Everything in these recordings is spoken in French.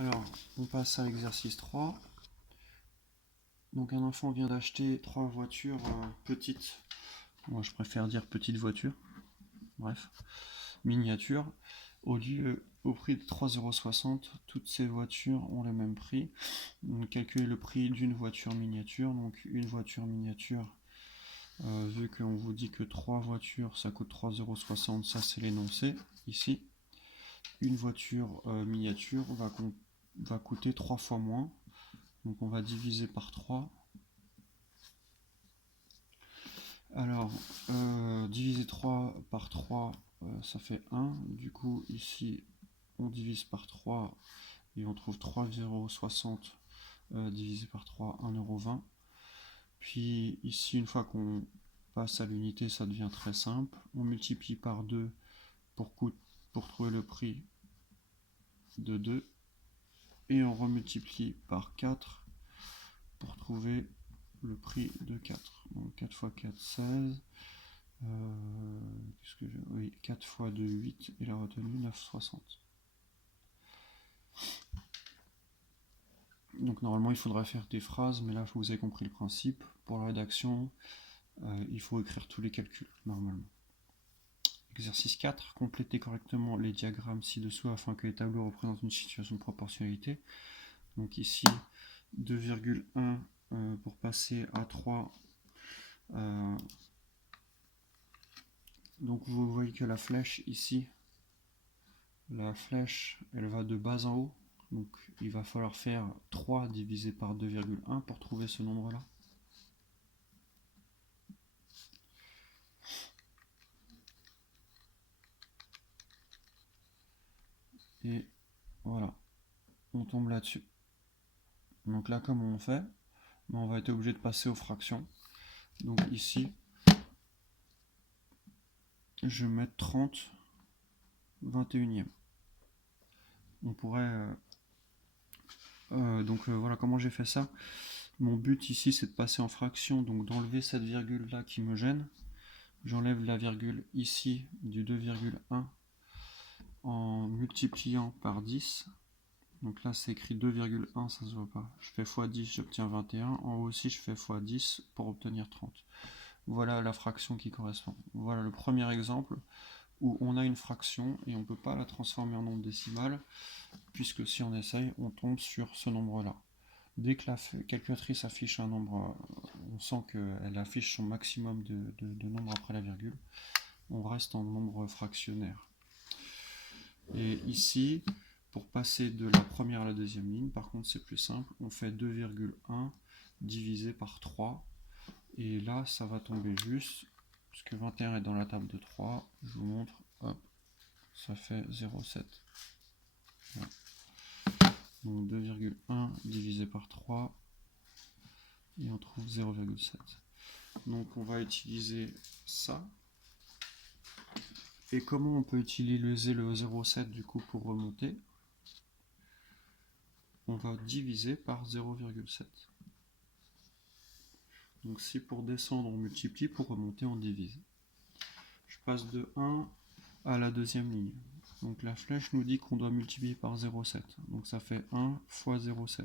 Alors, on passe à l'exercice 3. Donc un enfant vient d'acheter 3 voitures petites. Moi je préfère dire petites voitures. Bref, miniatures. Au prix de 3,60 €, toutes ces voitures ont le même prix. On calcule le prix d'une voiture miniature. Donc une voiture miniature, vu qu'on vous dit que 3 voitures ça coûte 3,60 €, ça c'est l'énoncé ici. Une voiture miniature va coûter 3 fois moins. Donc on va diviser par 3. Alors, diviser 3 par 3, ça fait 1. Du coup, ici, on divise par 3 et on trouve 3,60 € divisé par 3, 1,20 €. Puis ici, une fois qu'on passe à l'unité, ça devient très simple. On multiplie par 2 pour trouver le prix de 2. Et on remultiplie par 4 pour trouver le prix de 4. Donc 4 fois 4, 16. Oui, 4 fois 2, 8. Et la retenue, 9,60. Donc normalement, il faudrait faire des phrases, mais là, vous avez compris le principe. Pour la rédaction, il faut écrire tous les calculs, normalement. Exercice 4. Complétez correctement les diagrammes ci-dessous afin que les tableaux représentent une situation de proportionnalité. Donc ici, 2,1 pour passer à 3. Donc vous voyez que la flèche ici, la flèche, elle va de bas en haut. Donc il va falloir faire 3 divisé par 2,1 pour trouver ce nombre-là. Et voilà, on tombe là-dessus. Donc là, comment on fait? On va être obligé de passer aux fractions. Donc ici, je vais mettre 30 21e. On pourrait... voilà comment j'ai fait ça. Mon but ici, c'est de passer en fraction, donc d'enlever cette virgule là qui me gêne. J'enlève la virgule ici du 2,1 en multipliant par 10. Donc là, c'est écrit 2,1, ça se voit pas. Je fais x10, j'obtiens 21. En haut aussi, je fais x10 pour obtenir 30. Voilà la fraction qui correspond. Voilà le premier exemple où on a une fraction et on ne peut pas la transformer en nombre décimal, puisque si on essaye, on tombe sur ce nombre-là. Dès que la calculatrice affiche un nombre, on sent qu'elle affiche son maximum de nombres après la virgule. On reste en nombre fractionnaire. Et ici, pour passer de la première à la deuxième ligne, par contre c'est plus simple, on fait 2,1 divisé par 3. Et là, ça va tomber juste, puisque 21 est dans la table de 3. Je vous montre, hop, ça fait 0,7. Voilà. Donc 2,1 divisé par 3, et on trouve 0,7. Donc on va utiliser ça. Et comment on peut utiliser le 0,7 du coup pour remonter? On va diviser par 0,7. Donc si pour descendre on multiplie, pour remonter on divise. Je passe de 1 à la deuxième ligne. Donc la flèche nous dit qu'on doit multiplier par 0,7. Donc ça fait 1 fois 0,7.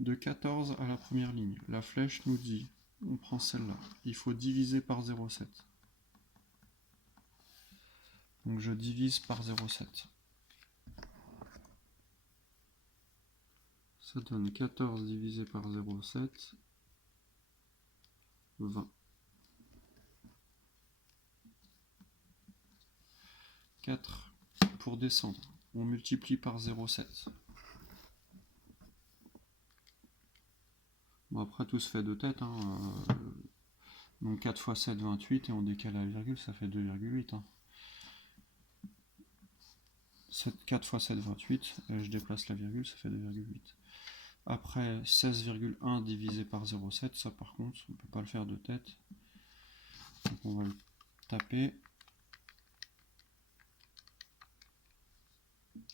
De 14 à la première ligne, la flèche nous dit, on prend celle-là, il faut diviser par 0,7. Donc je divise par 0,7. Ça donne 14 divisé par 0,7, 20. 4 pour descendre, on multiplie par 0,7. Bon, après tout se fait de tête, hein. Donc 4 fois 7, 28, et on décale la virgule, ça fait 2,8. 4 fois 7, 28, et je déplace la virgule, ça fait 2,8. Après 16,1 divisé par 0,7, ça par contre, on ne peut pas le faire de tête. Donc on va le taper.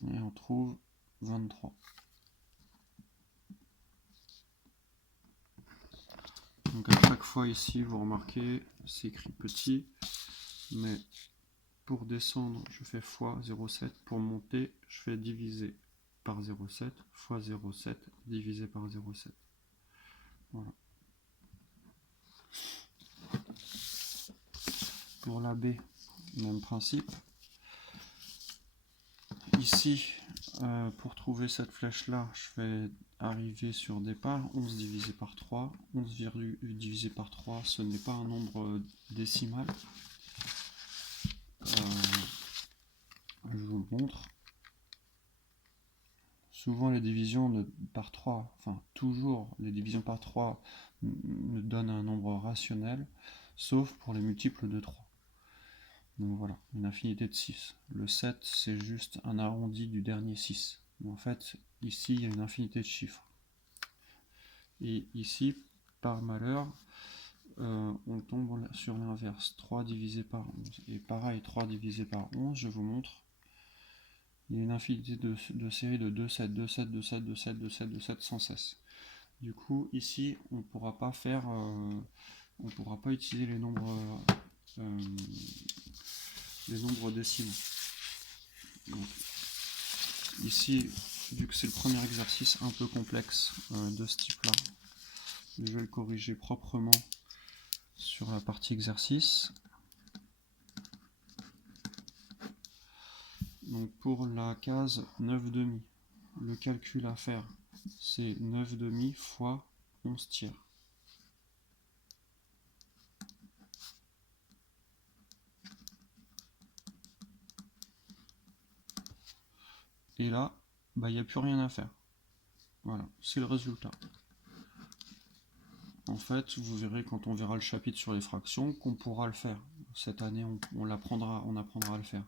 Et on trouve 23. Donc à chaque fois ici, vous remarquez, c'est écrit petit, mais Pour descendre, je fais fois 0,7. Pour monter, je fais diviser par 0,7 fois 0,7 divisé par 0,7. Voilà. Pour la B, même principe. Ici, pour trouver cette flèche-là, je fais arriver sur départ. 11 divisé par 3. 11 divisé par 3, ce n'est pas un nombre décimal. Je vous le montre. Souvent les divisions par 3, enfin toujours les divisions par 3 me donnent un nombre rationnel, sauf pour les multiples de 3. Donc voilà, une infinité de 6. Le 7, c'est juste un arrondi du dernier 6. Mais en fait, ici, il y a une infinité de chiffres. Et ici, par malheur, on tombe sur l'inverse. 3 divisé par 11. Et pareil, 3 divisé par 11, je vous montre. Il y a une infinité de séries de 2, 7, 2, 7, 2, 7, 2, 7, 2, 7, 2, 7 sans cesse. Du coup, ici, on ne pourra pas faire, on ne pourra pas utiliser les nombres décimaux. Donc, ici, vu que c'est le premier exercice un peu complexe de ce type-là, je vais le corriger proprement sur la partie exercice. Donc pour la case 9,5, le calcul à faire, c'est 9,5 fois 11 tiers. Et là, il n'y a plus rien à faire. Voilà, c'est le résultat. En fait, vous verrez quand on verra le chapitre sur les fractions qu'on pourra le faire. Cette année, on apprendra à le faire.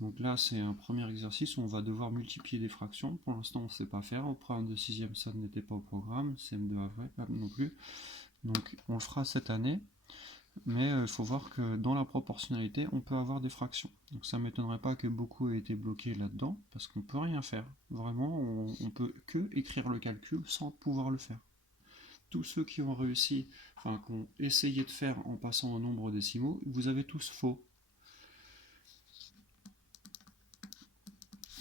Donc là, c'est un premier exercice où on va devoir multiplier des fractions. Pour l'instant, on ne sait pas faire. Au programme de 6e, ça n'était pas au programme. CM2 pas non plus. Donc on le fera cette année. Mais il faut voir que dans la proportionnalité, on peut avoir des fractions. Donc ça ne m'étonnerait pas que beaucoup aient été bloqués là-dedans, parce qu'on ne peut rien faire. Vraiment, on peut que écrire le calcul sans pouvoir le faire. Tous ceux qui ont réussi, enfin qui ont essayé de faire en passant au nombre décimaux, vous avez tous faux.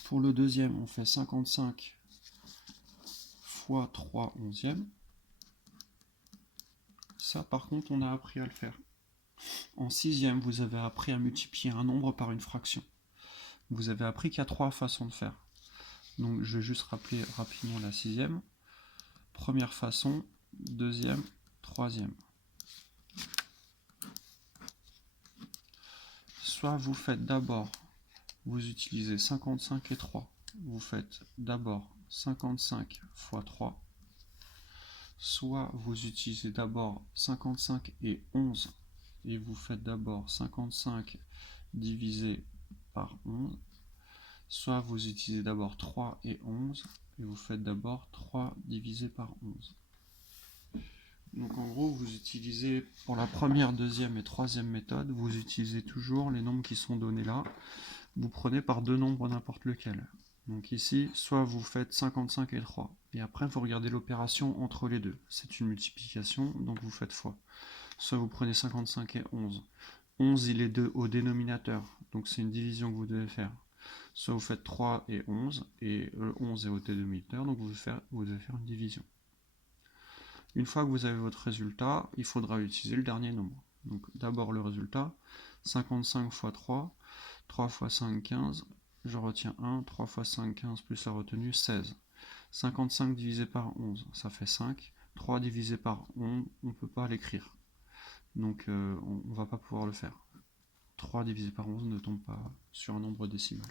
Pour le deuxième, on fait 55 fois 3 onzièmes. Ça, par contre, on a appris à le faire. En sixième, vous avez appris à multiplier un nombre par une fraction. Vous avez appris qu'il y a 3 façons de faire. Donc, je vais juste rappeler rapidement la sixième. Première façon, deuxième, troisième. Soit vous faites d'abord, vous utilisez 55 et 3. Vous faites d'abord 55 fois 3. Soit vous utilisez d'abord 55 et 11 et vous faites d'abord 55 divisé par 11. Soit vous utilisez d'abord 3 et 11 et vous faites d'abord 3 divisé par 11. Donc en gros, vous utilisez pour la première, deuxième et troisième méthode, vous utilisez toujours les nombres qui sont donnés là. Vous prenez par deux nombres n'importe lequel. Donc ici, soit vous faites 55 et 3, et après vous regardez l'opération entre les deux. C'est une multiplication, donc vous faites fois. Soit vous prenez 55 et 11. 11, il est au dénominateur, donc c'est une division que vous devez faire. Soit vous faites 3 et 11, et 11 est au dénominateur, donc vous devez faire une division. Une fois que vous avez votre résultat, il faudra utiliser le dernier nombre. Donc d'abord le résultat, 55 fois 3, 3 fois 5, 15, je retiens 1, 3 fois 5, 15 plus la retenue, 16. 55 divisé par 11, ça fait 5. 3 divisé par 11, on ne peut pas l'écrire. Donc on ne va pas pouvoir le faire. 3 divisé par 11 ne tombe pas sur un nombre décimal.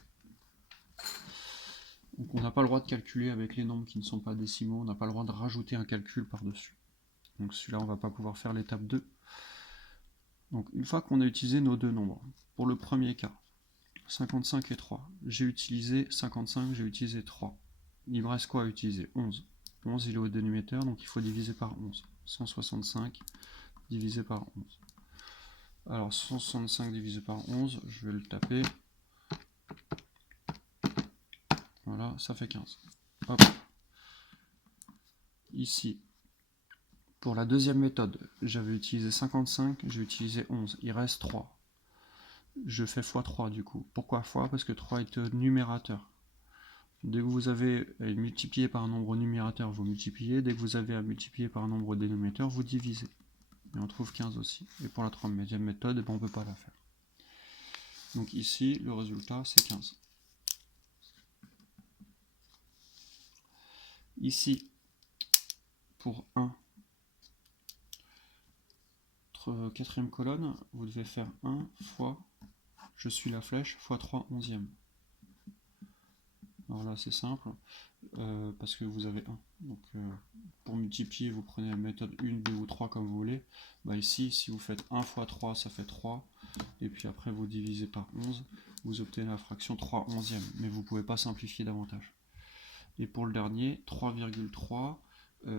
Donc on n'a pas le droit de calculer avec les nombres qui ne sont pas décimaux, on n'a pas le droit de rajouter un calcul par-dessus. Donc celui-là, on ne va pas pouvoir faire l'étape 2. Donc une fois qu'on a utilisé nos deux nombres, pour le premier cas, 55 et 3, j'ai utilisé 55, j'ai utilisé 3. Il me reste quoi à utiliser? 11. 11, il est au dénominateur, donc il faut diviser par 11. 165 divisé par 11. Alors 165 divisé par 11, je vais le taper. Voilà, ça fait 15. Hop. Ici, pour la deuxième méthode, j'avais utilisé 55, j'ai utilisé 11, il reste 3. je fais x3 du coup. Pourquoi x? Parce que 3 est numérateur. Dès que vous avez à multiplier par un nombre numérateur, vous multipliez. Dès que vous avez à multiplier par un nombre dénominateur, vous divisez. Et on trouve 15 aussi. Et pour la troisième méthode, on ne peut pas la faire. Donc ici, le résultat, c'est 15. Ici, pour 1, quatrième colonne, vous devez faire 1 fois, je suis la flèche, fois 3 onzièmes. Alors là, c'est simple, parce que vous avez 1. Donc, pour multiplier, vous prenez la méthode 1, 2 ou 3 comme vous voulez. Bah ici, si vous faites 1 fois 3, ça fait 3. Et puis après, vous divisez par 11, vous obtenez la fraction 3 onzièmes. Mais vous ne pouvez pas simplifier davantage. Et pour le dernier, 3,3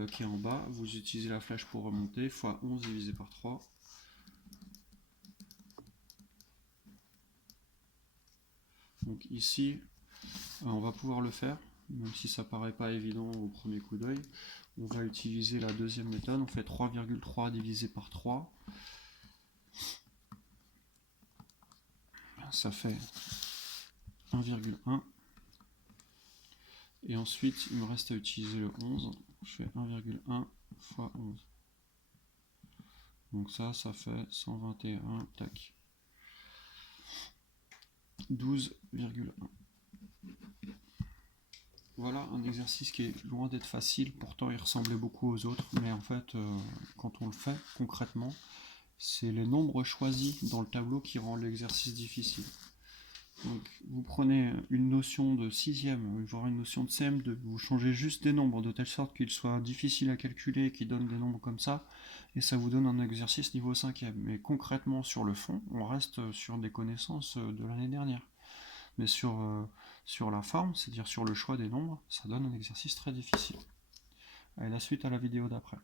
qui est en bas, vous utilisez la flèche pour remonter, fois 11 divisé par 3. Donc ici, on va pouvoir le faire, même si ça paraît pas évident au premier coup d'œil. On va utiliser la deuxième méthode, on fait 3,3 divisé par 3. Ça fait 1,1. Et ensuite, il me reste à utiliser le 11. Je fais 1,1 fois 11. Donc ça fait 121, tac. 12,1. Voilà un exercice qui est loin d'être facile, pourtant il ressemblait beaucoup aux autres, mais en fait, quand on le fait concrètement, c'est les nombres choisis dans le tableau qui rend l'exercice difficile. Donc vous prenez une notion de sixième, voire une notion de CM2, vous changez juste des nombres de telle sorte qu'ils soient difficiles à calculer et qu'ils donnent des nombres comme ça, et ça vous donne un exercice niveau 5e. Mais concrètement sur le fond, on reste sur des connaissances de l'année dernière. Mais sur la forme, c'est-à-dire sur le choix des nombres, ça donne un exercice très difficile. Allez, la suite à la vidéo d'après.